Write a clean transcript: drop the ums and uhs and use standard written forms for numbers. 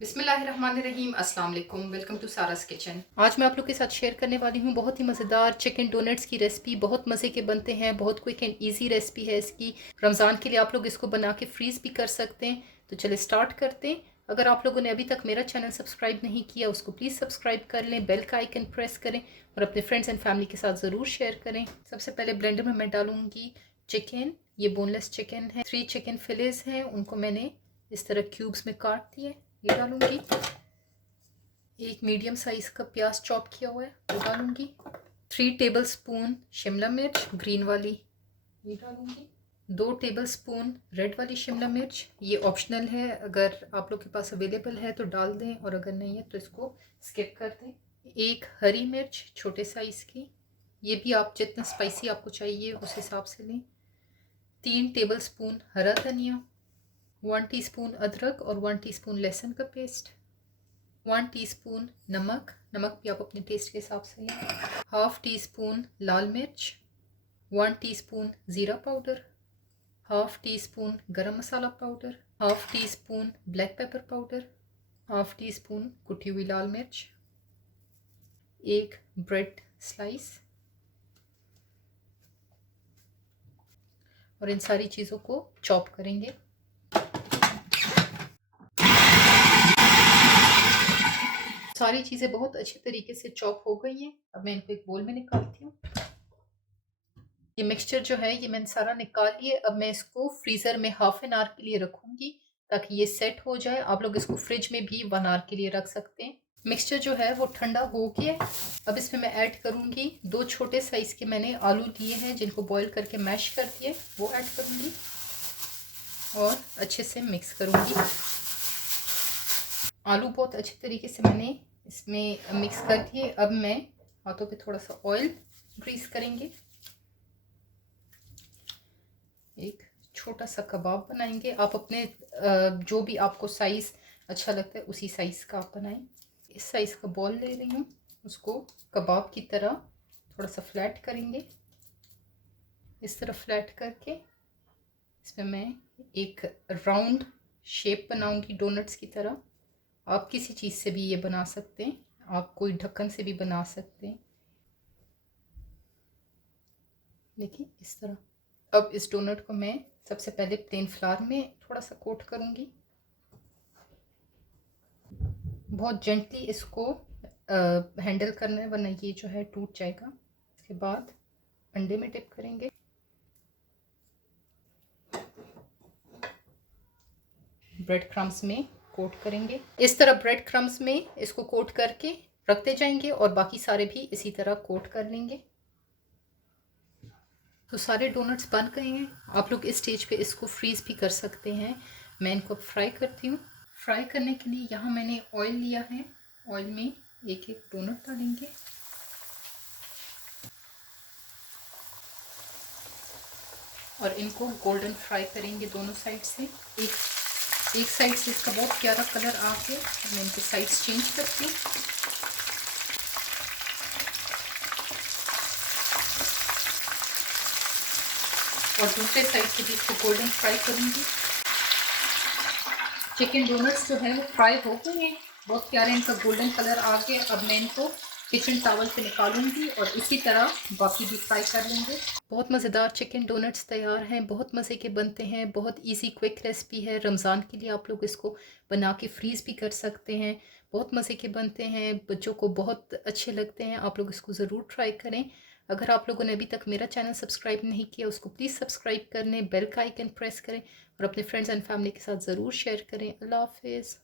बिस्मिल्लाहिर्रहमानिर्रहीम, अस्सलाम वालेकुम। Welcome to Sara's kitchen. आज मैं आप लोग के साथ शेयर करने वाली हूँ बहुत ही मज़ेदार चिकन डोनट्स की रेसिपी। बहुत मज़े के बनते हैं, बहुत क्विक एंड इजी रेसिपी है इसकी। रमज़ान के लिए आप लोग इसको बना के फ्रीज़ भी कर सकते हैं। तो चले स्टार्ट करते हैं। अगर आप लोगों ने अभी तक मेरा चैनल सब्सक्राइब नहीं किया उसको प्लीज़ सब्सक्राइब कर लें, बेल का आइकन प्रेस करें और अपने फ्रेंड्स एंड फैमिली के साथ ज़रूर शेयर करें। सबसे पहले ब्लेंडर में मैं डालूंगी चिकन। ये बोनलेस चिकन है। 3 चिकन फिलेज हैं, उनको मैंने इस तरह क्यूब्स में काट दिए। ये डालूंगी। एक मीडियम साइज का प्याज चॉप किया हुआ है वो डालूंगी। 3 टेबल स्पून शिमला मिर्च ग्रीन वाली ये डालूंगी। 2 टेबल स्पून रेड वाली शिमला मिर्च, ये ऑप्शनल है, अगर आप लोग के पास अवेलेबल है तो डाल दें और अगर नहीं है तो इसको स्किप कर दें। एक हरी मिर्च छोटे साइज की, ये भी आप जितना स्पाइसी आपको चाहिए उस हिसाब से लें। 3 टेबल स्पून हरा धनिया, 1 टीस्पून अदरक और 1 टीस्पून लहसुन का पेस्ट, 1 टीस्पून नमक, नमक भी आप अपने टेस्ट के हिसाब से लें। हाफ टी स्पून लाल मिर्च, 1 टीस्पून ज़ीरा powder, half teaspoon garam masala powder, half teaspoon black pepper powder, half teaspoon कुटी हुई लाल मिर्च, एक ब्रेड स्लाइस और इन सारी चीज़ों को चॉप करेंगे। सारी चीज़ें बहुत अच्छे तरीके से चॉप हो गई हैं। अब मैं इनको एक बोल में निकालती हूँ। ये मिक्सचर जो है ये मैंने सारा निकाल लिया। अब मैं इसको फ्रीज़र में हाफ एन आवर के लिए रखूँगी ताकि ये सेट हो जाए। आप लोग इसको फ्रिज में भी 1 आवर के लिए रख सकते हैं। मिक्सचर जो है वो ठंडा हो गया। अब इसमें मैं ऐड करूँगी 2 छोटे साइज़ के मैंने आलू लिए हैं जिनको बॉईल करके मैश कर दिए, वो ऐड करूँगी और अच्छे से मिक्स करूँगी। आलू बहुत अच्छे तरीके से मैंने इसमें मिक्स कर दिए। अब मैं हाथों पे थोड़ा सा ऑयल ग्रीस करेंगे। एक छोटा सा कबाब बनाएंगे। आप अपने जो भी आपको साइज़ अच्छा लगता है उसी साइज़ का आप बनाएं। इस साइज़ का बॉल ले रही हूँ, उसको कबाब की तरह थोड़ा सा फ्लैट करेंगे। इस तरह फ्लैट करके इसमें मैं एक राउंड शेप बनाऊंगी डोनट्स की तरह। आप किसी चीज़ से भी ये बना सकते हैं, आप कोई ढक्कन से भी बना सकते हैं। देखिए इस तरह। अब इस डोनट को मैं सबसे पहले प्लेन फ्लावर में थोड़ा सा कोट करूँगी। बहुत जेंटली इसको हैंडल करना है वरना ये जो है टूट जाएगा। इसके बाद अंडे में डिप करेंगे। ब्रेड क्रम्स में कोट करेंगे। इस तरह ब्रेड क्रम्स में इसको कोट करके रखते जाएंगे और बाकी सारे भी इसी तरह कोट कर लेंगे। तो सारे डोनट्स बन गए हैं। आप लोग इस स्टेज पे इसको फ्रीज़ भी कर सकते हैं। मैं इनको फ्राई करती हूँ। फ्राई करने के लिए यहाँ मैंने ऑयल लिया है। ऑयल में एक एक डोनट डालेंगे और इनको गोल्डन फ्राई करेंगे दोनों साइड से। एक साइड से इसका बहुत प्यारा कलर आ के मैं इनके साइड्स चेंज करती हूँ। और दूसरे साइड से भी इसको गोल्डन फ्राई करूँगी। चिकन डोनट्स जो है वो फ्राई हो गए हैं, बहुत प्यारे इनका गोल्डन कलर आ गया। अब मैं इनको किचन टॉवल से निकालूंगी और इसी तरह बाकी भी फ्राई कर लेंगे। बहुत मज़ेदार चिकन डोनट्स तैयार हैं, बहुत मज़े के बनते हैं, बहुत इजी क्विक रेसिपी है। रमज़ान के लिए आप लोग इसको बना के फ्रीज़ भी कर सकते हैं। बहुत मज़े के बनते हैं, बच्चों को बहुत अच्छे लगते हैं। आप लोग इसको ज़रूर ट्राई करें। अगर आप लोगों ने अभी तक मेरा चैनल सब्सक्राइब नहीं किया उसको प्लीज़ सब्सक्राइब कर लें, बेल का आइकन प्रेस करें और अपने फ्रेंड्स एंड फैमिली के साथ ज़रूर शेयर करें। अल्लाह हाफिज़।